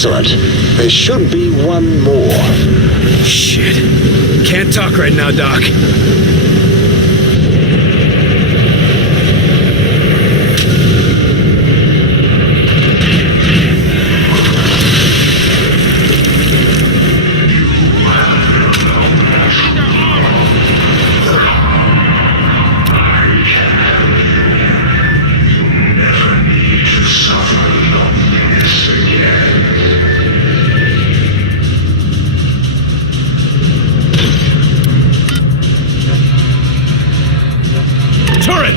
Excellent. There should be one more. Shit. Can't talk right now, Doc.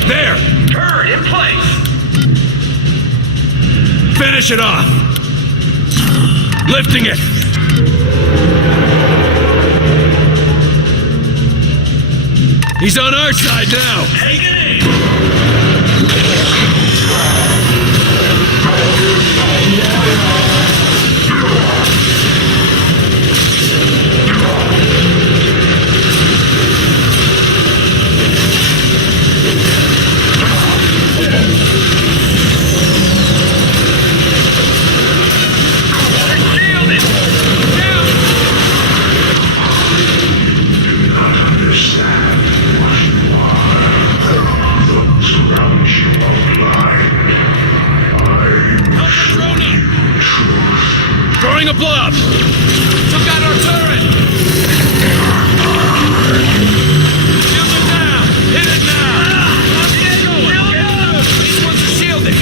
There! Turret in place! Finish it off! Lifting it! He's on our side now! Take it in! Throwing a blob! Took out our turret! Shield it down! Hit it now! These ones are shielded!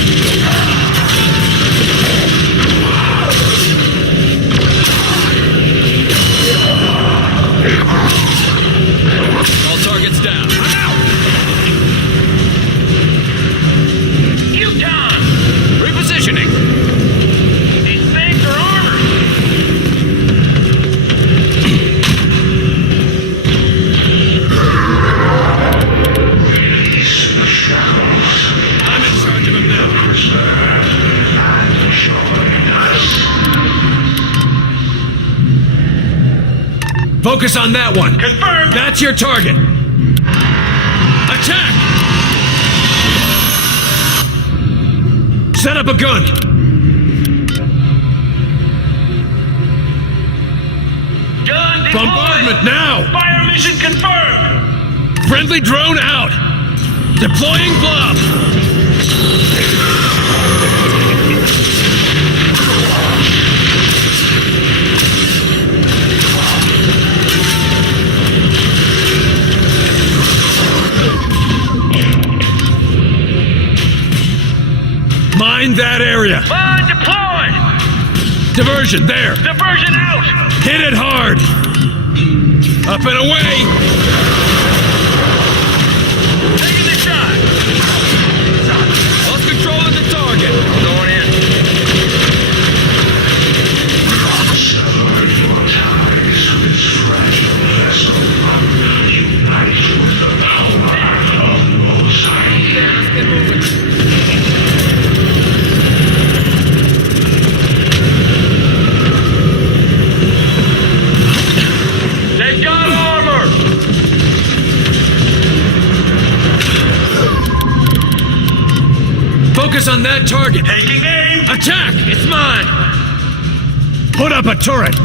All targets down. I'm out! You done! Repositioning! These things are armored! I'm in charge of him now. Focus on that one. Confirmed! That's your target. Attack! Set up a gun. Gun deployed! Bombardment now! Fire mission confirmed! Friendly drone out. Deploying blob. Mine that area. Mine deployed! Diversion there. Diversion out! Hit it hard. Up and away. Taking the shot! Lost control of the target. Going in. Let's get moving. They've got armor! Focus on that target. Taking aim! Attack! It's mine! Put up a turret.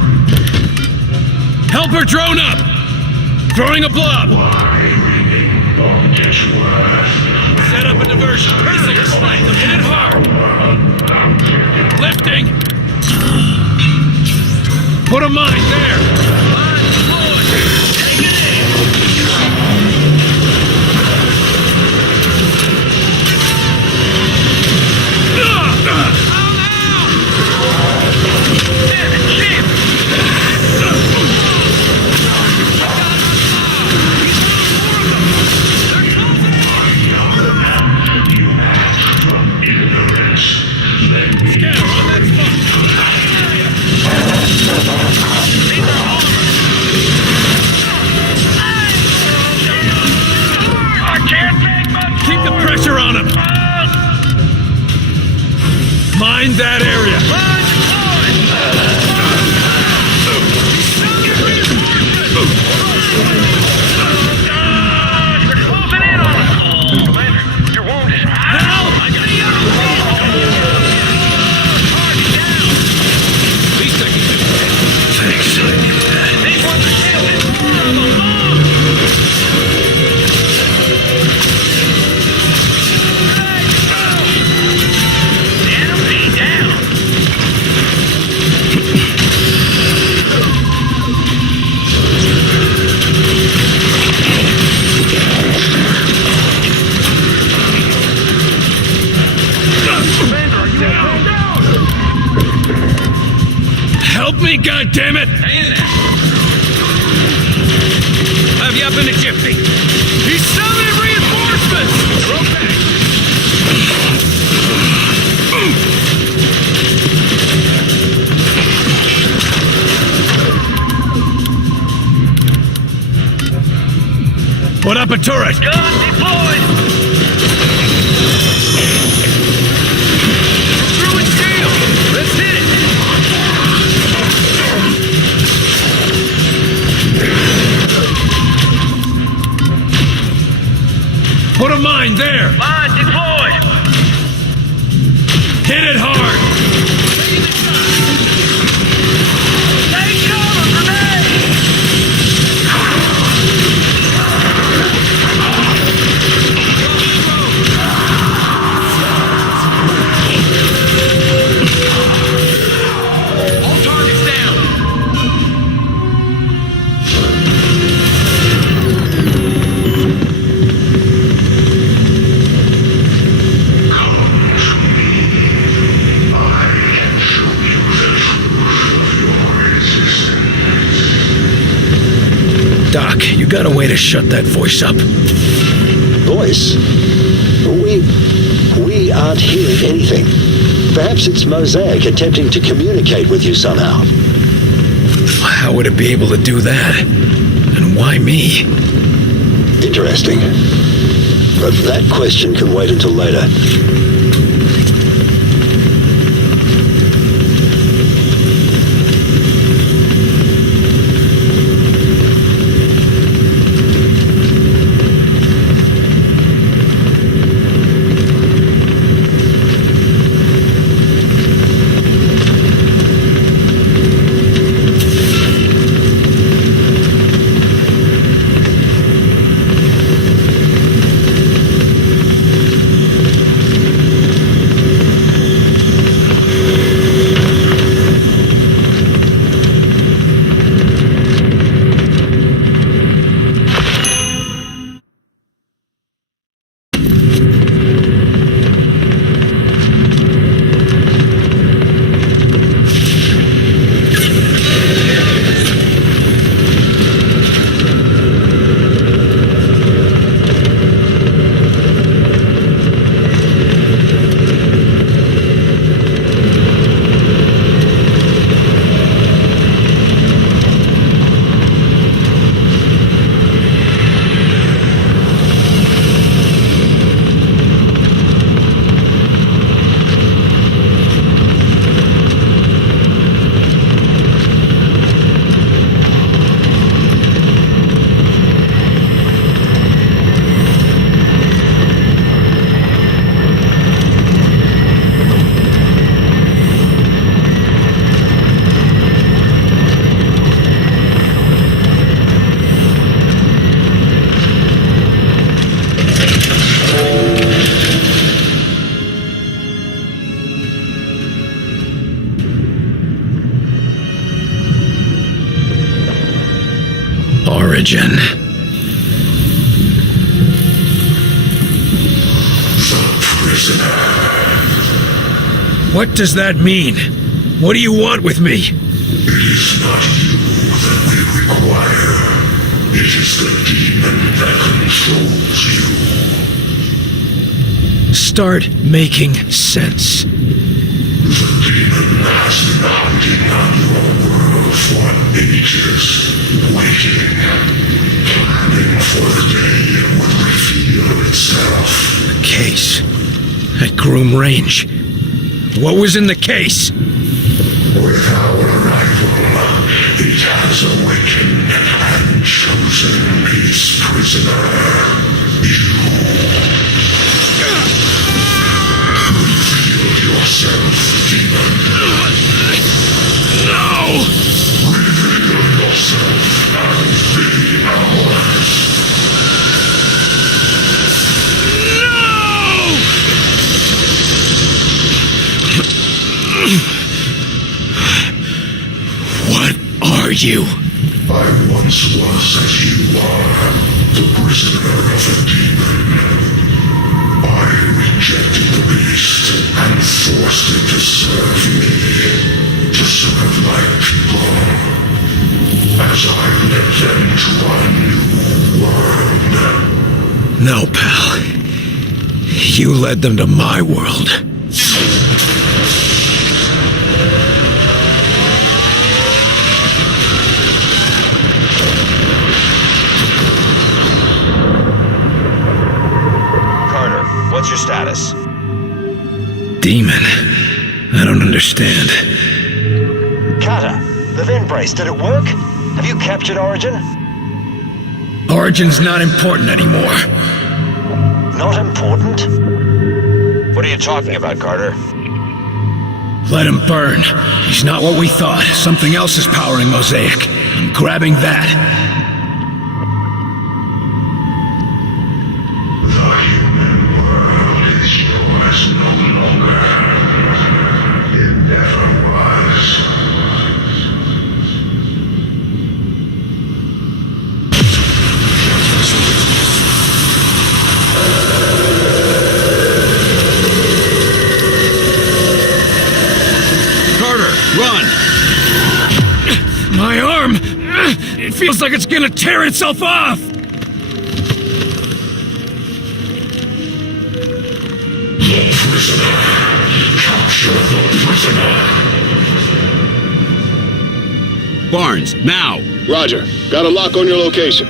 Helper drone up. Throwing a blob. Set up a diversion. Missing a snipe. Hit it hard. Lifting. Put a mine there. Mine deployed! Taking aim! Damn it, shit! Scanner on that spot. These are armor! I can't take much Keep the more. pressure on him. Mine that area. Mine deployed! They're closing in on us! Commander, you're wounded. Help! I got you! Target down! me, goddammit! Hang in there. Have you up in the gypsy? He's summoning reinforcements! They're okay. Put up a turret! Gun deployed! Through its tail! Let's hit it! Put a mine there! Mine deployed! Hit it hard! Take cover, grenade! All targets down! Doc, you got a way to shut that voice up? Voice? We aren't hearing anything. Perhaps it's Mosaic attempting to communicate with you somehow. How would it be able to do that? And why me? Interesting. But that question can wait until later. Origin. What does that mean? What do you want with me? It is not you that we require. It is the demon that controls you. Start making sense. The demon has been hiding on your world for ages, waiting, planning for the day it would reveal itself. The case. At Groom Range. What was in the case? With our arrival, it has awakened and chosen its prisoner. You. Reveal yourself, demon. No! Reveal yourself and be ours. What are you? I once was as you are, the prisoner of a demon. I rejected the beast and forced it to serve me, to serve my people. No, pal. You led them to my world. Carter, what's your status? Demon. I don't understand. Carter, the vent brace, did it work? Have you captured Origin? Origin's not important anymore. Not important? What are you talking about, Carter? Let him burn. He's not what we thought. Something else is powering Mosaic. I'm grabbing that. The human world is yours no longer. It never was. Run! My arm! It feels like it's gonna tear itself off! The prisoner. Capture the prisoner. Barnes, now! Roger. Got a lock on your location.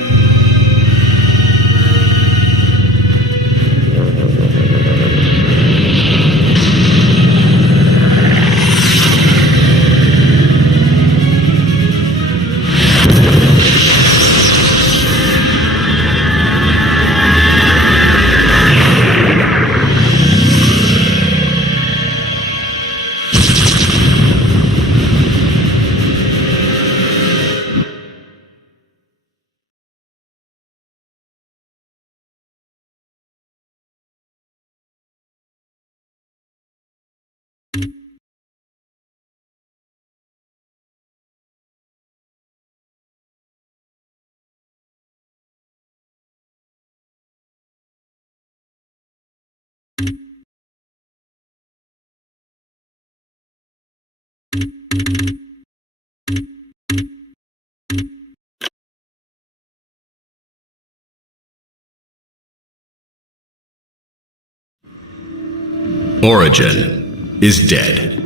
Origin is dead.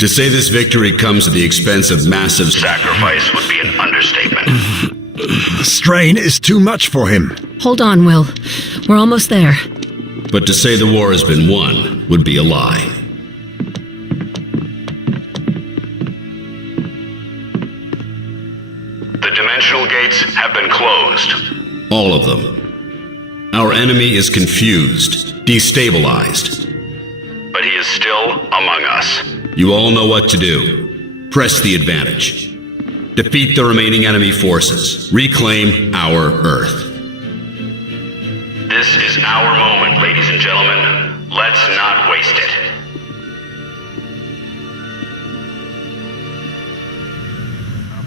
To say this victory comes at the expense of massive Sacrifice would be an understatement. The strain is too much for him. Hold on, Will. We're almost there. But to say the war has been won would be a lie. The dimensional gates have been closed. All of them. Our enemy is confused, destabilized. But he is still among us. You all know what to do. Press the advantage. Defeat the remaining enemy forces. Reclaim our Earth. This is our moment, ladies and gentlemen. Let's not waste it.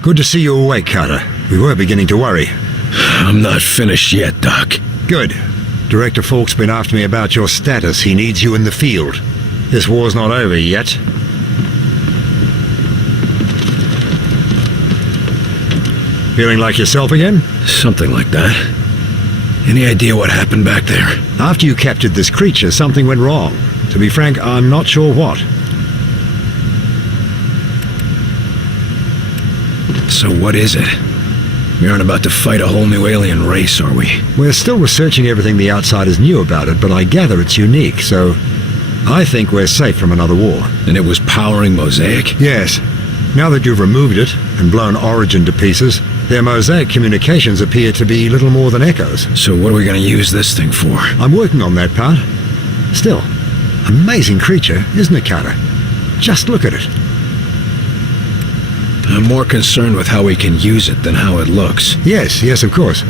Good to see you awake, Carter. We were beginning to worry. I'm not finished yet, Doc. Good. Director Falk's been after me about your status. He needs you in the field. This war's not over yet. Feeling like yourself again? Something like that. Any idea what happened back there? After you captured this creature, something went wrong. To be frank, I'm not sure what. So what is it? We aren't about to fight a whole new alien race, are we? We're still researching everything the outsiders knew about it, but I gather it's unique, so I think we're safe from another war. And it was powering Mosaic? Yes. Now that you've removed it and blown Origin to pieces, their Mosaic communications appear to be little more than echoes. So what are we going to use this thing for? I'm working on that part. Still, amazing creature, isn't it, Carter? Just look at it. I'm more concerned with how we can use it than how it looks. Yes, of course.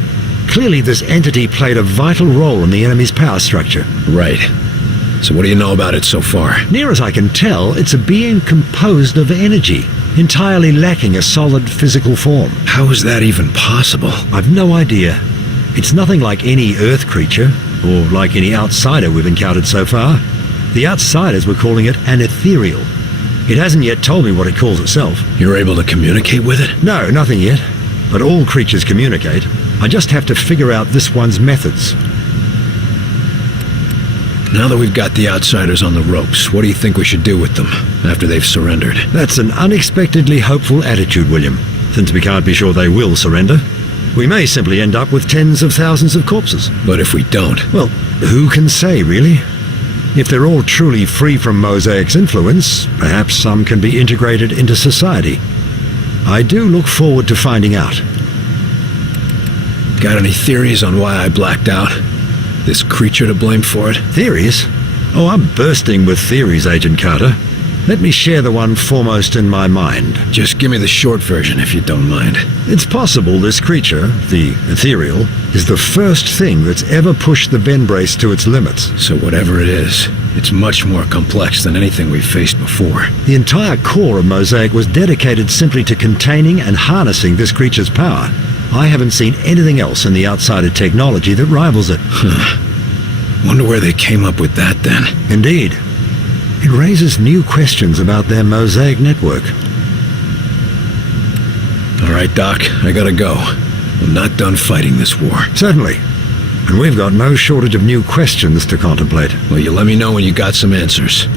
Clearly this entity played a vital role in the enemy's power structure. Right. So what do you know about it so far? Near as I can tell, it's a being composed of energy, entirely lacking a solid physical form. How is that even possible? I've no idea. It's nothing like any Earth creature, or like any outsider we've encountered so far. The outsiders were calling it an ethereal. It hasn't yet told me what it calls itself. You're able to communicate with it? No, nothing yet. But all creatures communicate. I just have to figure out this one's methods. Now that we've got the outsiders on the ropes, what do you think we should do with them after they've surrendered? That's an unexpectedly hopeful attitude, William. Since we can't be sure they will surrender, we may simply end up with tens of thousands of corpses. But if we don't? Well, who can say, really? If they're all truly free from Mosaic's influence, perhaps some can be integrated into society. I do look forward to finding out. Got any theories on why I blacked out? This creature to blame for it? Theories? Oh, I'm bursting with theories, Agent Carter. Let me share the one foremost in my mind. Just give me the short version if you don't mind. It's possible this creature, the Ethereal, is the first thing that's ever pushed the Ben Brace to its limits. So whatever it is, it's much more complex than anything we've faced before. The entire core of Mosaic was dedicated simply to containing and harnessing this creature's power. I haven't seen anything else in the outsider technology that rivals it. Wonder where they came up with that then. Indeed. It raises new questions about their Mosaic network. All right, Doc, I gotta go. I'm not done fighting this war. Certainly. And we've got no shortage of new questions to contemplate. Well, you let me know when you got some answers.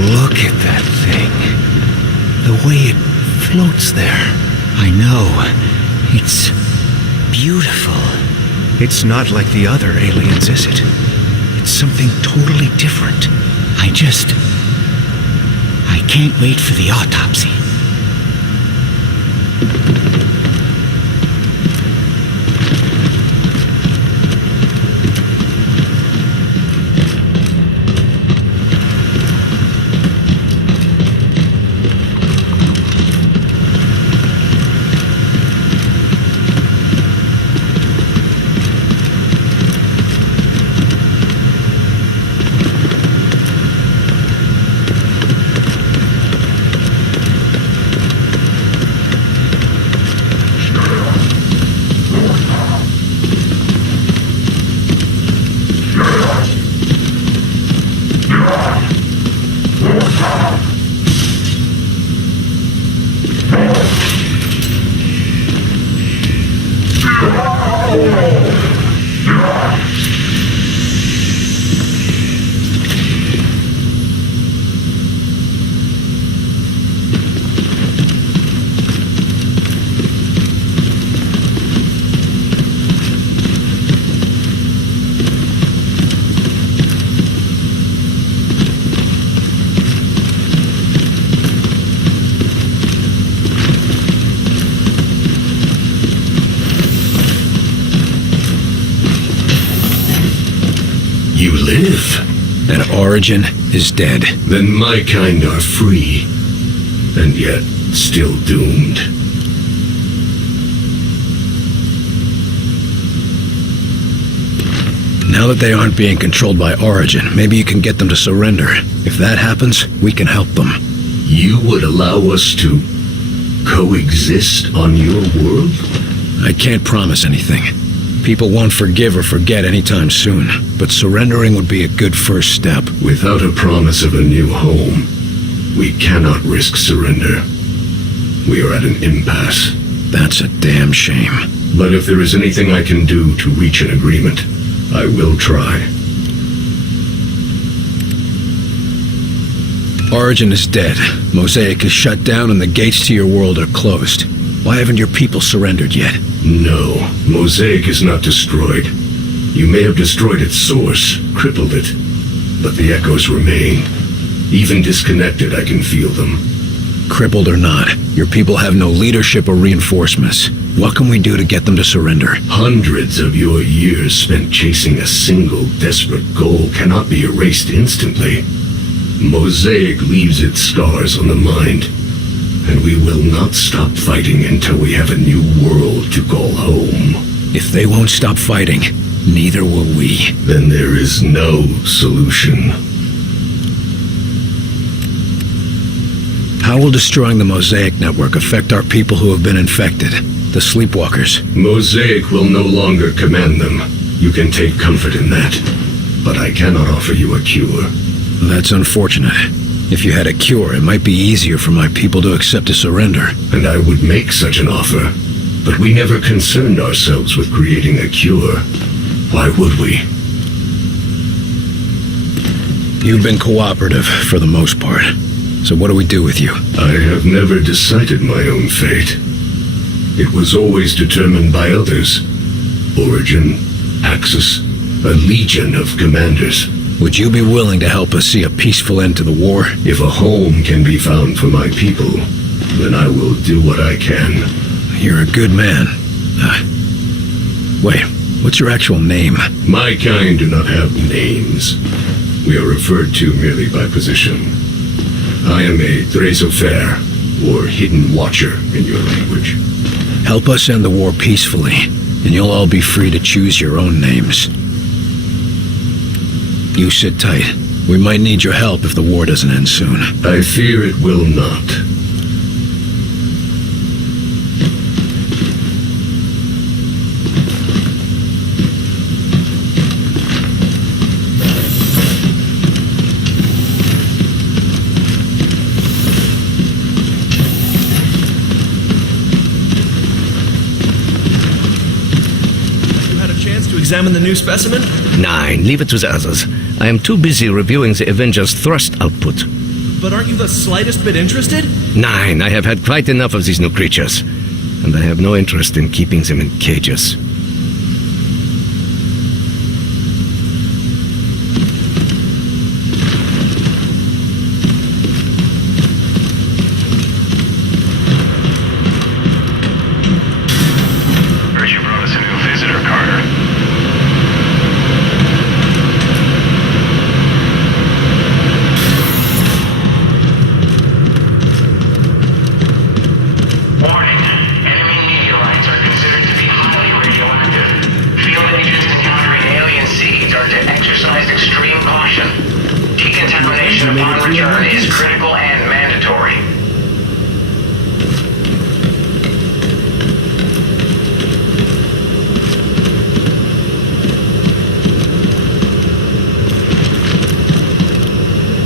Look at that thing. The way it floats there. I know. It's beautiful. It's not like the other aliens, is it? It's something totally different. I can't wait for the autopsy. You live. And Origin is dead. Then my kind are free, and yet still doomed. Now that they aren't being controlled by Origin, maybe you can get them to surrender. If that happens, we can help them. You would allow us to coexist on your world? I can't promise anything. People won't forgive or forget anytime soon, but surrendering would be a good first step. Without a promise of a new home, we cannot risk surrender. We are at an impasse. That's a damn shame. But if there is anything I can do to reach an agreement, I will try. Origin is dead. Mosaic is shut down and the gates to your world are closed. Why haven't your people surrendered yet? No, Mosaic is not destroyed. You may have destroyed its source, crippled it, but the echoes remain. Even disconnected, I can feel them. Crippled or not, your people have no leadership or reinforcements. What can we do to get them to surrender? Hundreds of your years spent chasing a single desperate goal cannot be erased instantly. Mosaic leaves its scars on the mind, and we will not stop fighting until we have a new world to call home. If they won't stop fighting, neither will we. Then there is no solution. How will destroying the Mosaic network affect our people who have been infected? The Sleepwalkers. Mosaic will no longer command them. You can take comfort in that. But I cannot offer you a cure. That's unfortunate. If you had a cure, it might be easier for my people to accept a surrender. And I would make such an offer. But we never concerned ourselves with creating a cure. Why would we? You've been cooperative for the most part. So what do we do with you? I have never decided my own fate. It was always determined by others. Origin, Axis, a legion of commanders. Would you be willing to help us see a peaceful end to the war? If a home can be found for my people, then I will do what I can. You're a good man. Wait, what's your actual name? My kind do not have names. We are referred to merely by position. I am a Thrasofair, or Hidden Watcher in your language. Help us end the war peacefully, and you'll all be free to choose your own names. You sit tight. We might need your help if the war doesn't end soon. I fear it will not. Examine the new specimen? 9. Leave it to the others. I am too busy reviewing the Avengers' thrust output. But aren't you the slightest bit interested? 9. I have had quite enough of these new creatures. And I have no interest in keeping them in cages. Heard you brought us a new visitor, Carter. Upon return is critical and mandatory.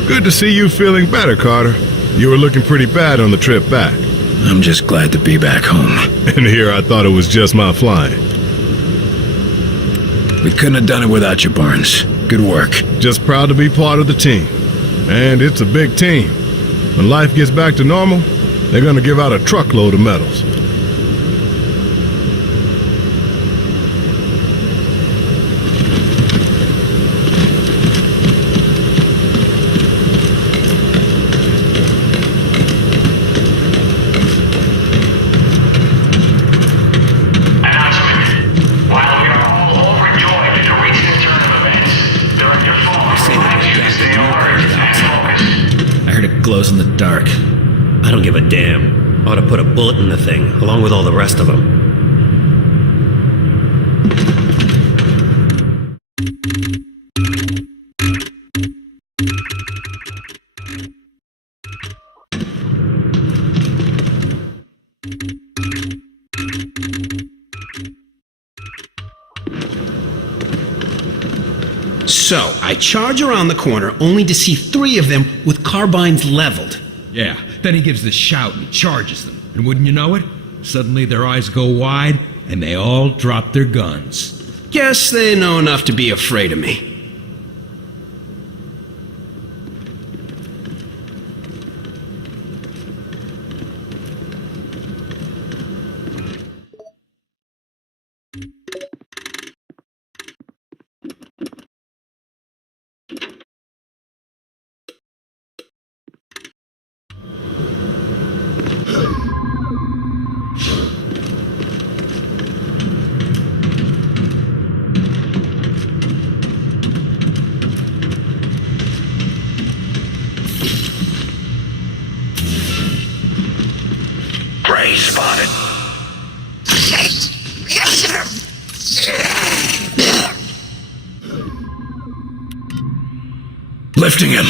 Good to see you feeling better, Carter. You were looking pretty bad on the trip back. I'm just glad to be back home. And here I thought it was just my flying. We couldn't have done it without you, Barnes. Good work. Just proud to be part of the team. And it's a big team. When life gets back to normal, they're gonna give out a truckload of medals. Glows in the dark. I don't give a damn. Ought to put a bullet in the thing, along with all the rest of them. So, I charge around the corner only to see 3 of them with carbines leveled. Yeah, then he gives the shout and charges them. And wouldn't you know it? Suddenly their eyes go wide and they all drop their guns. Guess they know enough to be afraid of me. Prey spotted. lifting him.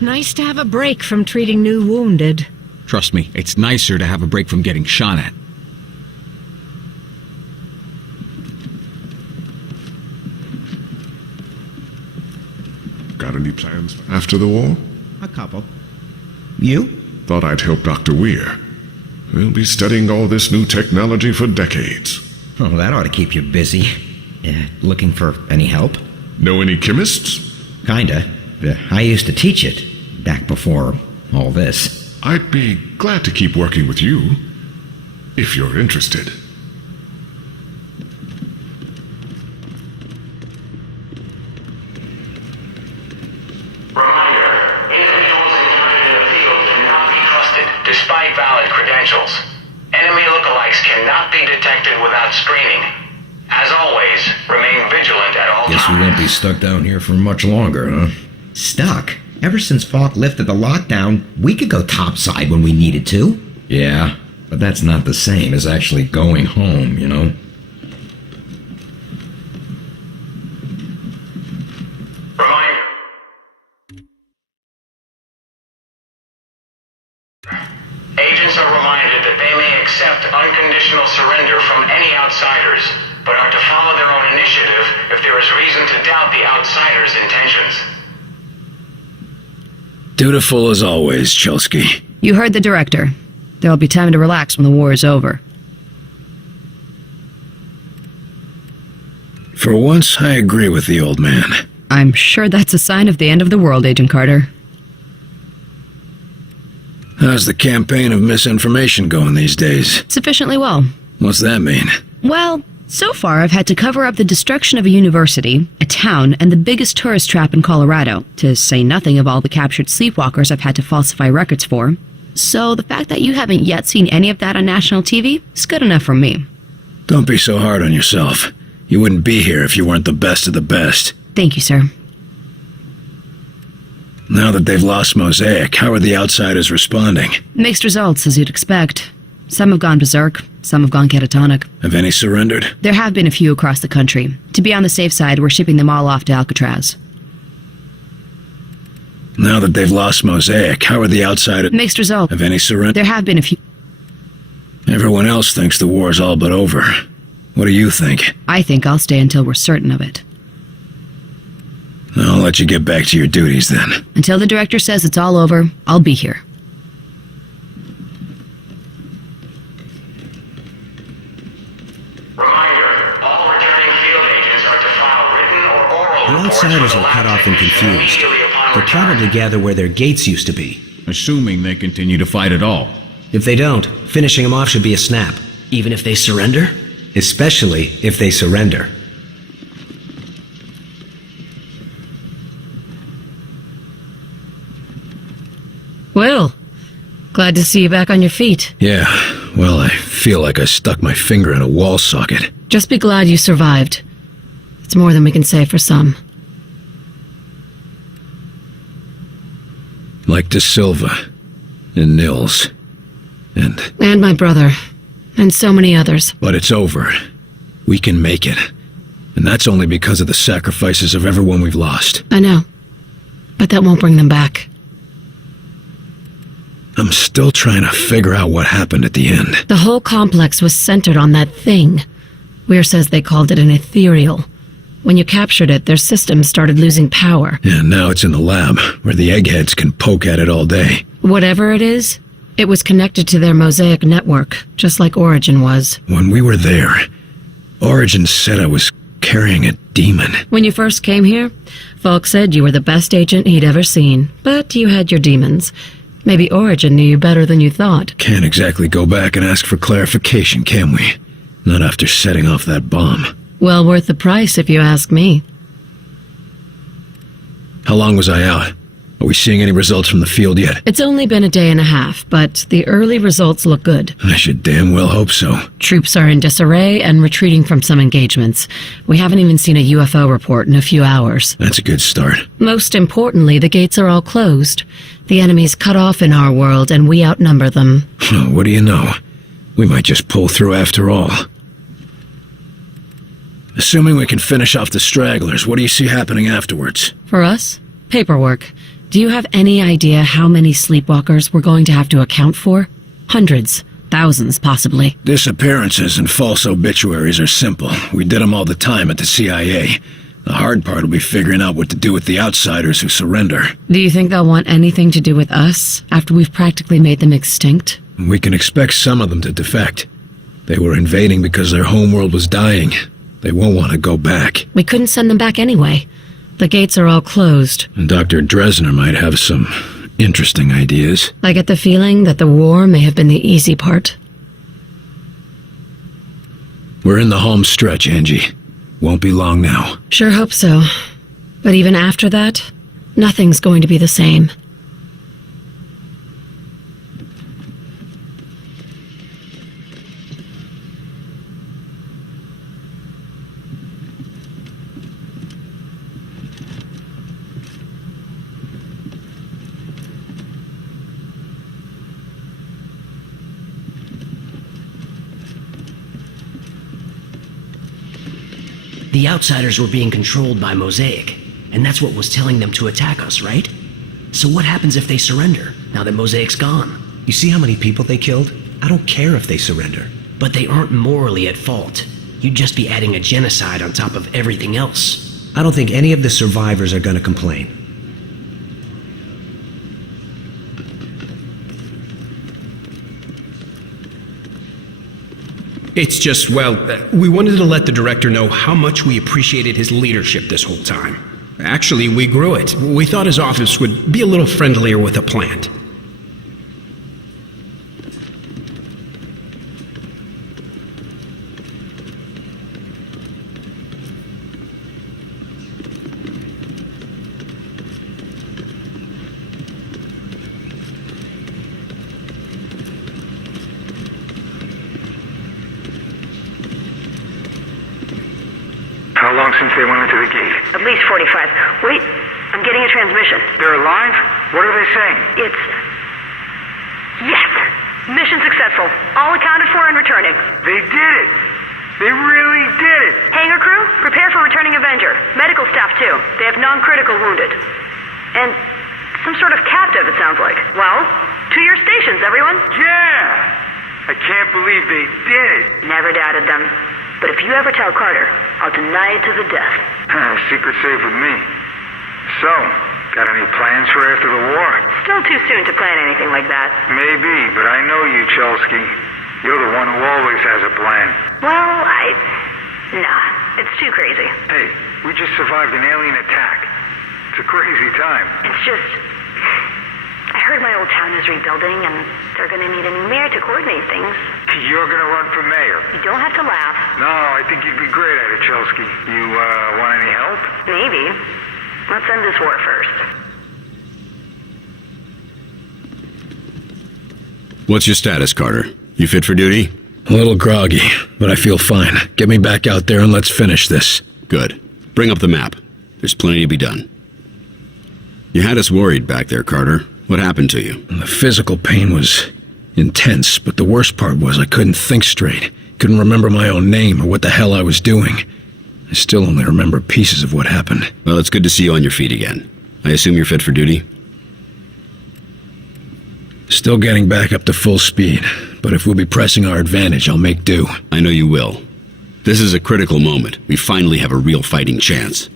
Nice to have a break from treating new wounded. Trust me, it's nicer to have a break from getting shot at. Got any plans after the war? A couple. You? Thought I'd help Dr. Weir. We'll be studying all this new technology for decades. Oh, that ought to keep you busy. Looking for any help? Know any chemists? Kinda. I used to teach it, back before all this. I'd be glad to keep working with you, if you're interested. Despite valid credentials, enemy lookalikes cannot be detected without screening. As always, remain vigilant at all Guess we times. won't be stuck down here for much longer, huh? Stuck? Ever since Falk lifted the lockdown, we could go topside when we needed to. Yeah, but that's not the same as actually going home, you know? Agents are reminded that they may accept unconditional surrender from any outsiders, but are to follow their own initiative if there is reason to doubt the outsiders' intentions. Dutiful as always, Chelsky. You heard the director. There'll be time to relax when the war is over. For once, I agree with the old man. I'm sure that's a sign of the end of the world, Agent Carter. How's the campaign of misinformation going these days? Sufficiently well. What's that mean? Well, so far I've had to cover up the destruction of a university, a town, and the biggest tourist trap in Colorado, to say nothing of all the captured sleepwalkers I've had to falsify records for. So the fact that you haven't yet seen any of that on national TV is good enough for me. Don't be so hard on yourself. You wouldn't be here if you weren't the best of the best. Thank you, sir. Now that they've lost Mosaic, how are the outsiders responding? Mixed results, as you'd expect. Some have gone berserk, some have gone catatonic. Have any surrendered? There have been a few across the country. To be on the safe side, we're shipping them all off to Alcatraz. Now that they've lost Mosaic, how are the outsiders... Mixed results. Have any surrendered? There have been a few... Everyone else thinks the war's all but over. What do you think? I think I'll stay until we're certain of it. I'll let you get back to your duties then. Until the director says it's all over, I'll be here. Reminder, all returning field agents are to file written or oral The reports outsiders for are the cut lab off and technician confused. immediately upon They'll return. probably gather where their gates used to be. Assuming they continue to fight at all. If they don't, finishing them off should be a snap. Even if they surrender? Especially if they surrender. Will, glad to see you back on your feet. Yeah, well, I feel like I stuck my finger in a wall socket. Just be glad you survived. It's more than we can say for some. Like De Silva, and Nils, and my brother. And so many others. But it's over. We can make it. And that's only because of the sacrifices of everyone we've lost. I know. But that won't bring them back. I'm still trying to figure out what happened at the end. The whole complex was centered on that thing. Weir says they called it an ethereal. When you captured it, their systems started losing power. And now it's in the lab, where the eggheads can poke at it all day. Whatever it is, it was connected to their Mosaic network, just like Origin was. When we were there, Origin said I was carrying a demon. When you first came here, Falk said you were the best agent he'd ever seen, but you had your demons. Maybe Origin knew you better than you thought. Can't exactly go back and ask for clarification, can we? Not after setting off that bomb. Well worth the price, if you ask me. How long was I out? Are we seeing any results from the field yet? It's only been a day and a half, but the early results look good. I should damn well hope so. Troops are in disarray and retreating from some engagements. We haven't even seen a UFO report in a few hours. That's a good start. Most importantly, the gates are all closed. The enemy's cut off in our world, and we outnumber them. What do you know? We might just pull through after all. Assuming we can finish off the stragglers, what do you see happening afterwards? For us? Paperwork. Do you have any idea how many sleepwalkers we're going to have to account for? Hundreds. Thousands, possibly. Disappearances and false obituaries are simple. We did them all the time at the CIA. The hard part will be figuring out what to do with the outsiders who surrender. Do you think they'll want anything to do with us after we've practically made them extinct? We can expect some of them to defect. They were invading because their homeworld was dying. They won't want to go back. We couldn't send them back anyway. The gates are all closed. And Dr. Dresner might have some interesting ideas. I get the feeling that the war may have been the easy part. We're in the home stretch, Angie. Won't be long now. Sure hope so. But even after that, nothing's going to be the same. The outsiders were being controlled by Mosaic, and that's what was telling them to attack us, right? So what happens if they surrender, now that Mosaic's gone? You see how many people they killed? I don't care if they surrender. But they aren't morally at fault. You'd just be adding a genocide on top of everything else. I don't think any of the survivors are gonna complain. It's just, well, we wanted to let the director know how much we appreciated his leadership this whole time. Actually, we grew it. We thought his office would be a little friendlier with a plant. How long since they went into the gate? At least 45. Wait, I'm getting a transmission. They're alive? What are they saying? It's... Yes! Mission successful. All accounted for and returning. They did it! They really did it! Hangar crew, prepare for returning Avenger. Medical staff, too. They have non-critical wounded. And some sort of captive, it sounds like. Well, to your stations, everyone. Yeah! I can't believe they did it! Never doubted them. But if you ever tell Carter, I'll deny it to the death. Secret safe with me. So, got any plans for after the war? Still too soon to plan anything like that. Maybe, but I know you, Chelsky. You're the one who always has a plan. Well, Nah, it's too crazy. Hey, we just survived an alien attack. It's a crazy time. It's just... I heard my old town is rebuilding, and they're gonna need a new mayor to coordinate things. You're gonna run for mayor? You don't have to laugh. No, I think you'd be great at it, Chelsky. You, want any help? Maybe. Let's end this war first. What's your status, Carter? You fit for duty? A little groggy, but I feel fine. Get me back out there and let's finish this. Good. Bring up the map. There's plenty to be done. You had us worried back there, Carter. What happened to you? The physical pain was intense, but the worst part was I couldn't think straight. Couldn't remember my own name or what the hell I was doing. I still only remember pieces of what happened. Well, it's good to see you on your feet again. I assume you're fit for duty? Still getting back up to full speed, but if we'll be pressing our advantage, I'll make do. I know you will. This is a critical moment. We finally have a real fighting chance.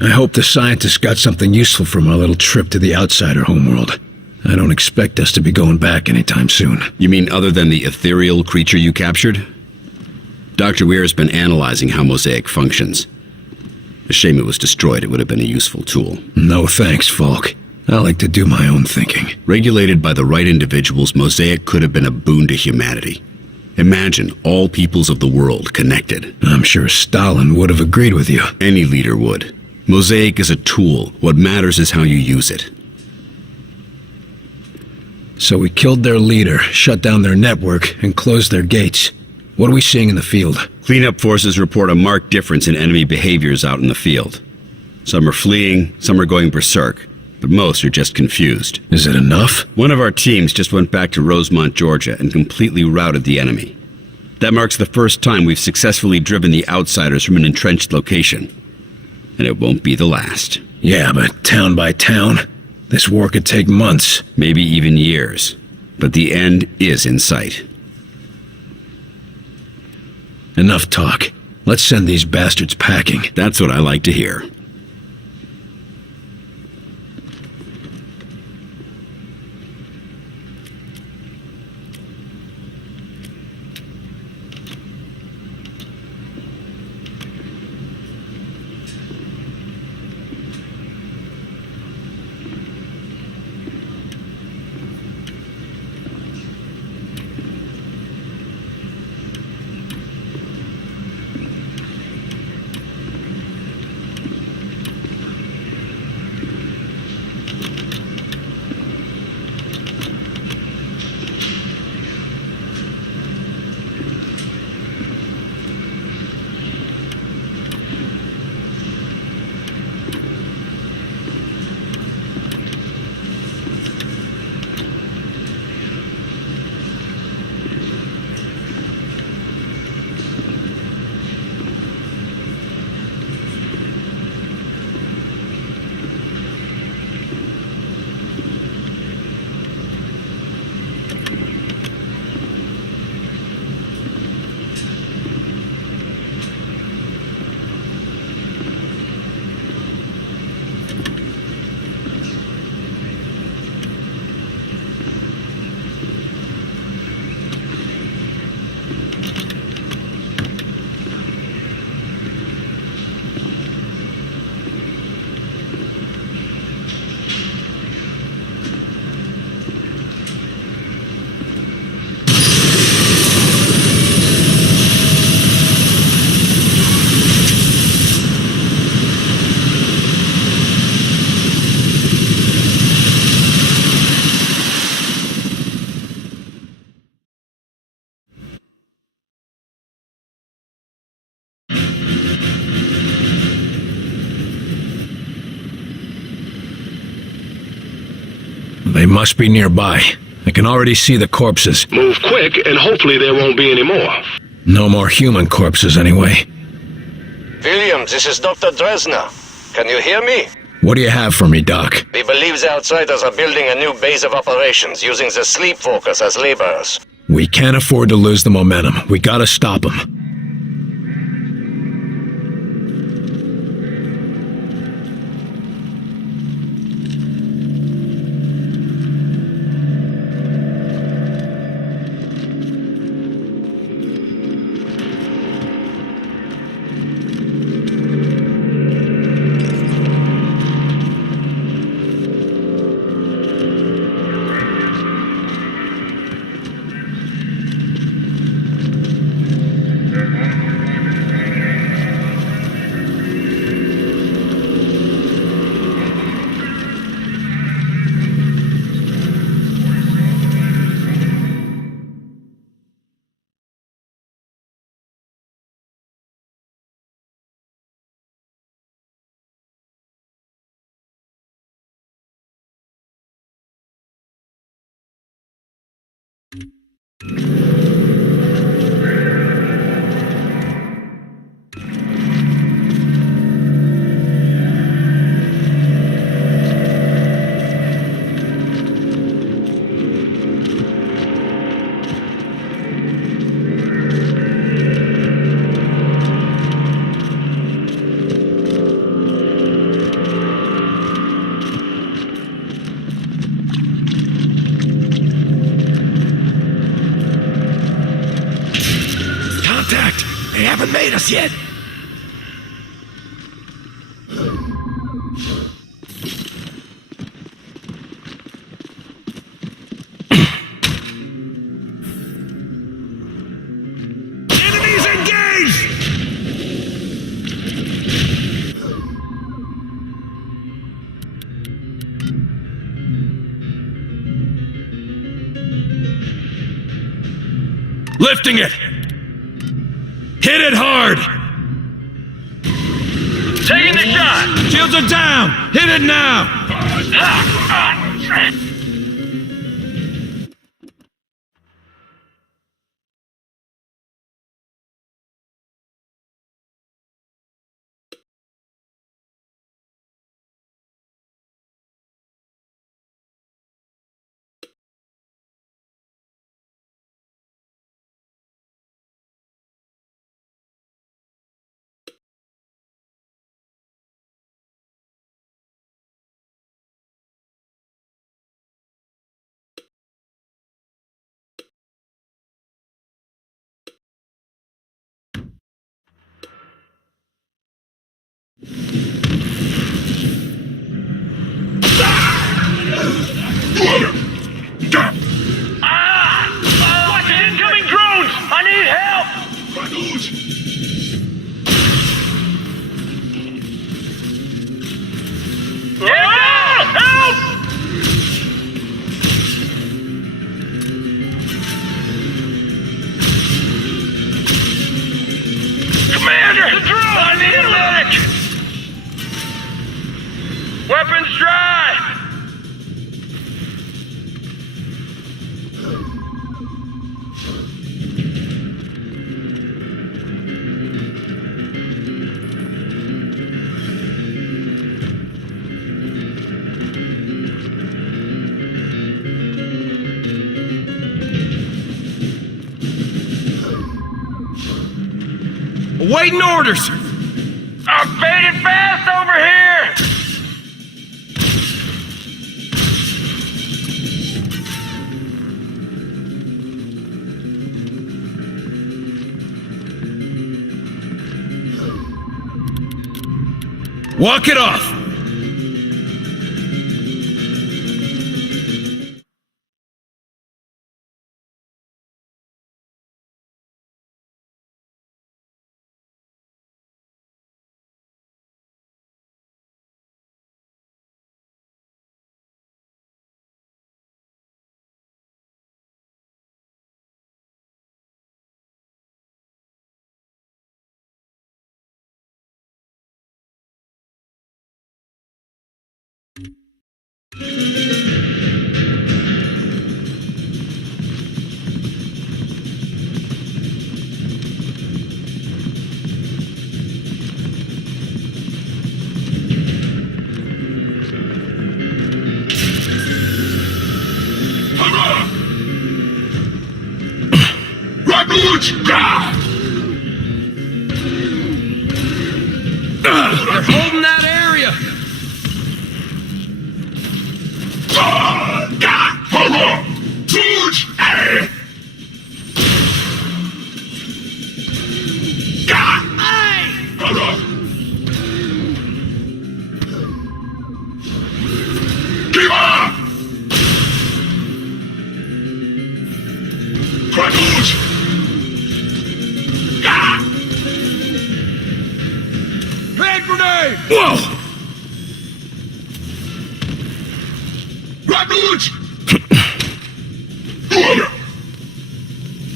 I hope the scientists got something useful from our little trip to the outsider homeworld. I don't expect us to be going back anytime soon. You mean other than the ethereal creature you captured? Dr. Weir has been analyzing how Mosaic functions. A shame it was destroyed. It would have been a useful tool. No thanks, Falk. I like to do my own thinking. Regulated by the right individuals, Mosaic could have been a boon to humanity. Imagine all peoples of the world connected. I'm sure Stalin would have agreed with you. Any leader would. Mosaic is a tool. What matters is how you use it. So we killed their leader, shut down their network, and closed their gates. What are we seeing in the field? Cleanup forces report a marked difference in enemy behaviors out in the field. Some are fleeing, some are going berserk, but most are just confused. Is it enough? One of our teams just went back to Rosemont, Georgia, and completely routed the enemy. That marks the first time we've successfully driven the outsiders from an entrenched location. And it won't be the last. Yeah, but town by town, this war could take months. Maybe even years. But the end is in sight. Enough talk. Let's send these bastards packing. That's what I like to hear. They must be nearby. I can already see the corpses. Move quick, and hopefully there won't be any more. No more human corpses, anyway. Williams, this is Dr. Dresner. Can you hear me? What do you have for me, Doc? We believe the outsiders are building a new base of operations, using the sleepwalkers as laborers. We can't afford to lose the momentum. We gotta stop them. Contact! They haven't made us yet! Enemies engaged! Lifting it! Hit it hard! Taking the shot! Shields are down! Hit it now! Watch incoming drones! I need help! Help! Commander! The drone! I need a medic! Weapons dry! Awaiting orders! I'm fading fast over here! Walk it off! They're holding that area! Hand grenade! Whoa!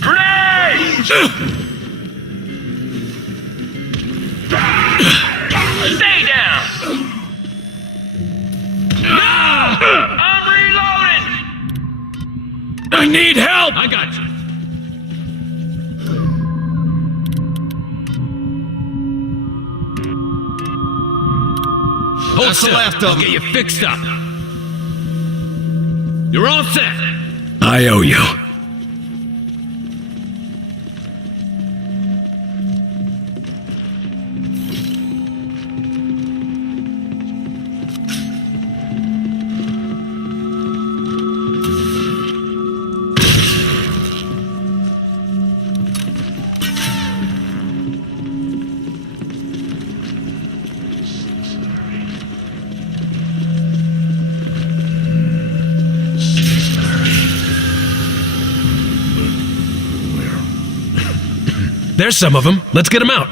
Grenade! Stay down! I'm reloading! I need help! I got you. Hold still. Left of them. I'll get you fixed up. You're all set. I owe you. There's some of them. Let's get them out.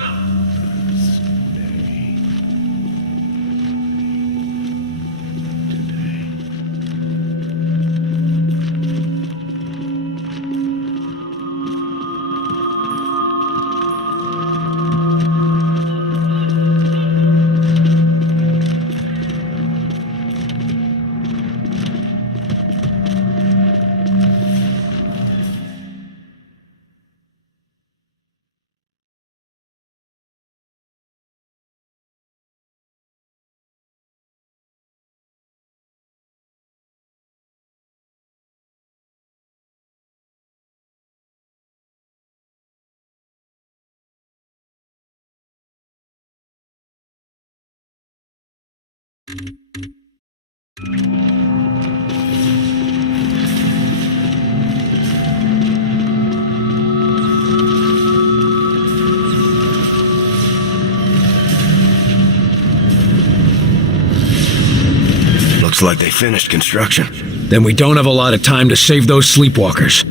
Looks like they finished construction. Then we don't have a lot of time to save those sleepwalkers.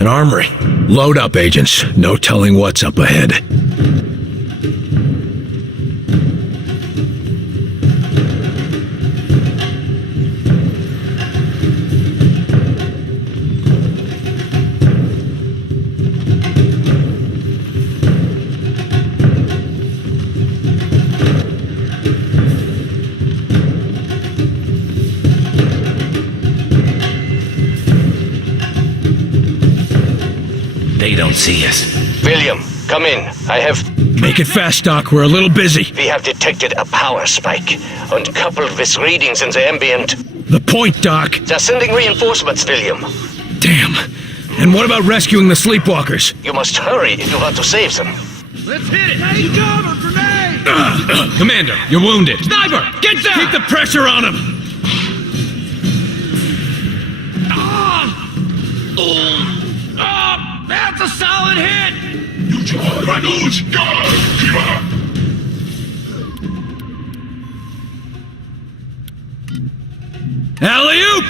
An armory. Load up, agents. No telling what's up ahead. They don't see us. William, come in. I have... Make it fast, Doc. We're a little busy. We have detected a power spike, and coupled with readings in the ambient... The point, Doc. They're sending reinforcements, William. Damn. And what about rescuing the sleepwalkers? You must hurry if you want to save them. Let's hit it! Hey, cover! Grenade! Commander, you're wounded. Sniper, get down! Keep the pressure on him! That's a solid hit! Alley-oop!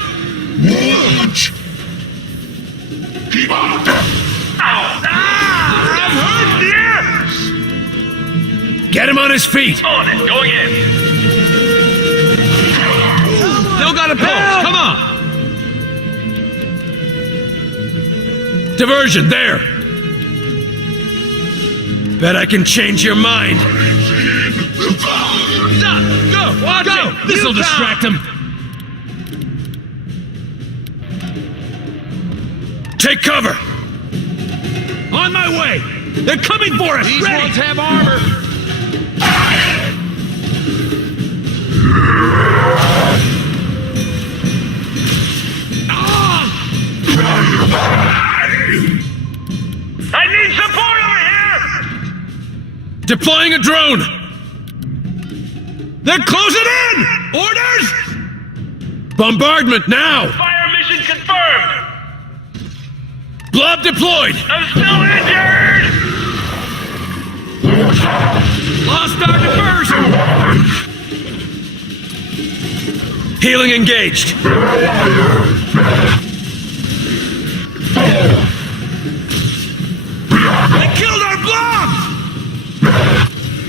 I've heard the Get him on his feet! On it, going in! Still got a pulse, come on! Diversion, there! Bet I can change your mind. Stop! Go! Watch it! This'll distract him! Take cover! On my way! They're coming for us! These ones have armor! I need support over here! Deploying a drone! They're closing in! Orders! Bombardment now! Fire mission confirmed! Blob deployed! I'm still injured! Lost our diversion! Healing engaged! They killed our blob!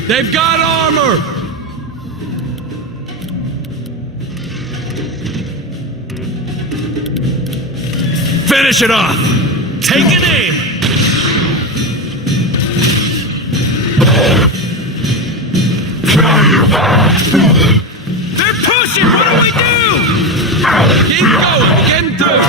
They've got armor! Finish it off! Take an aim! They're pushing! What do we do? Keep going! Getting through!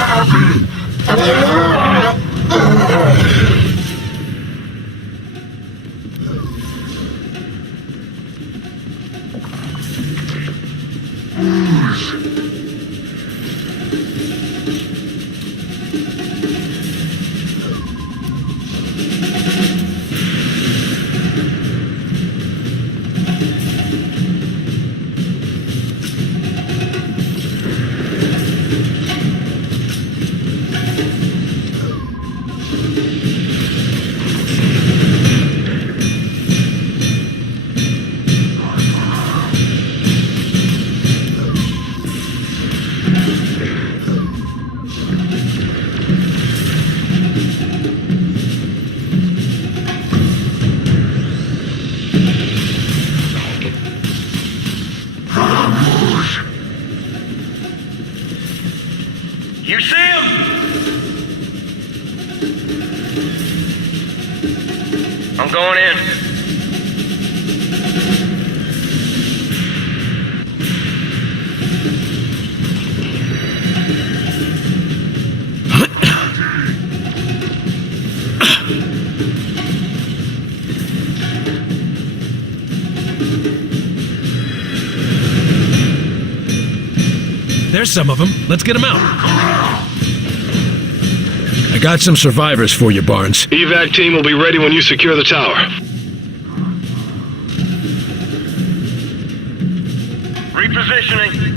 Going in. There's some of them. Let's get them out. I got some survivors for you, Barnes. Evac team will be ready when you secure the tower. Repositioning.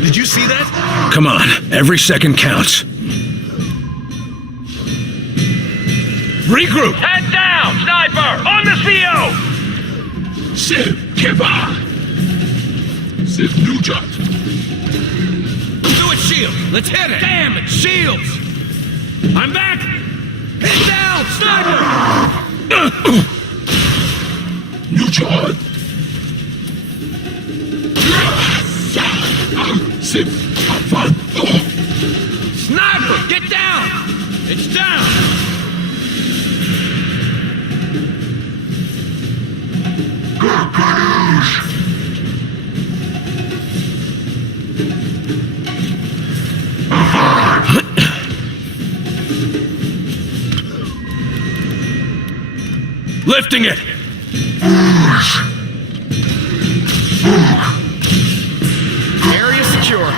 Did you see that? Come on, every second counts. Regroup! Head down! Sniper! On the CO! Save Kiba! Save Nugent! Do it, Shield! Let's hit it! Damn it, Shields! I'm back! Head down! Sniper! Nugent! Save Van. Sniper! Get down! It's down! Lifting it! Area secure.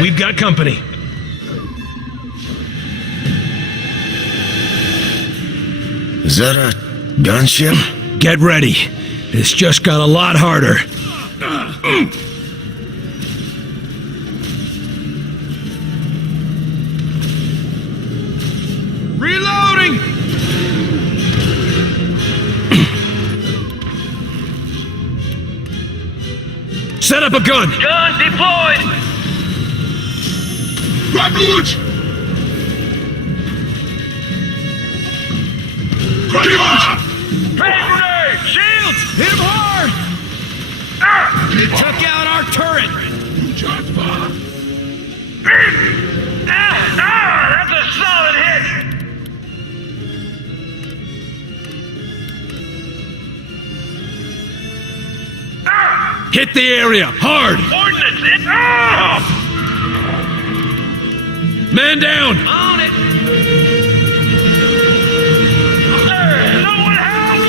We've got company. Is that a gunship? Get ready. This just got a lot harder. Reloading! Set up a gun! Gun deployed! Rampage! Grenade! Grenade! Shields! Hit him hard! He took out our turret! That's a solid hit! Hit the area, hard! Ordnance! Man down! On it! No one help!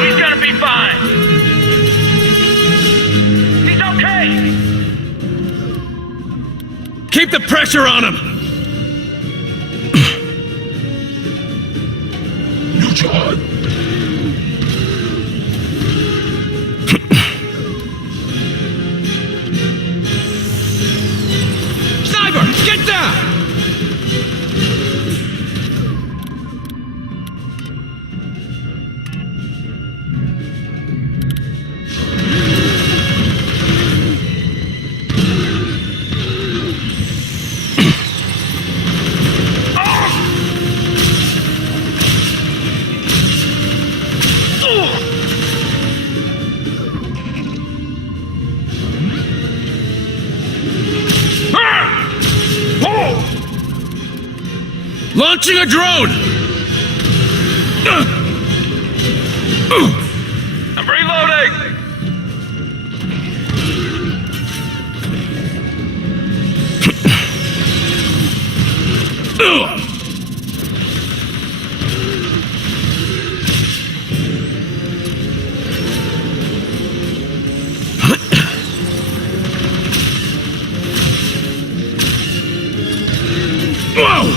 He's gonna be fine! He's okay! Keep the pressure on him! Nugent! Get down! Launching a drone! I'm reloading! Whoa!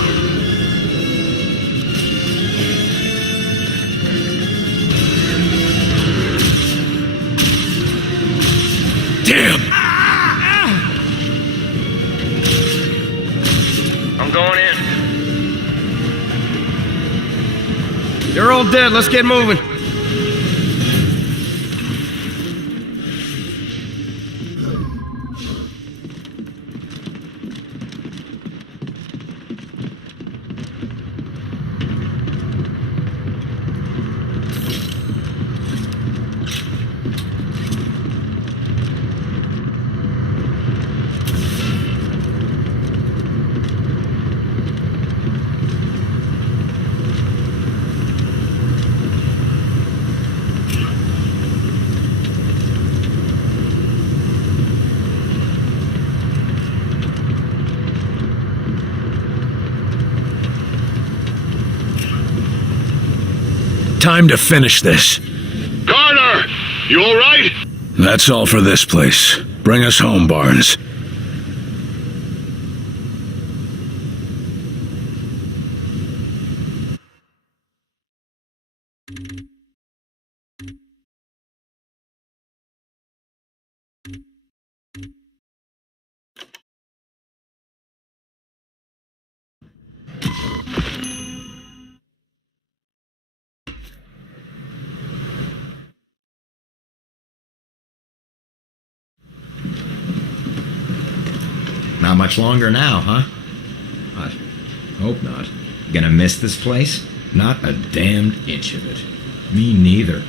dead. Let's get moving. Time to finish this. Carter! You alright? That's all for this place. Bring us home, Barnes. Not much longer now, huh? What? Hope not. Gonna miss this place? Not a damned inch of it. Me neither.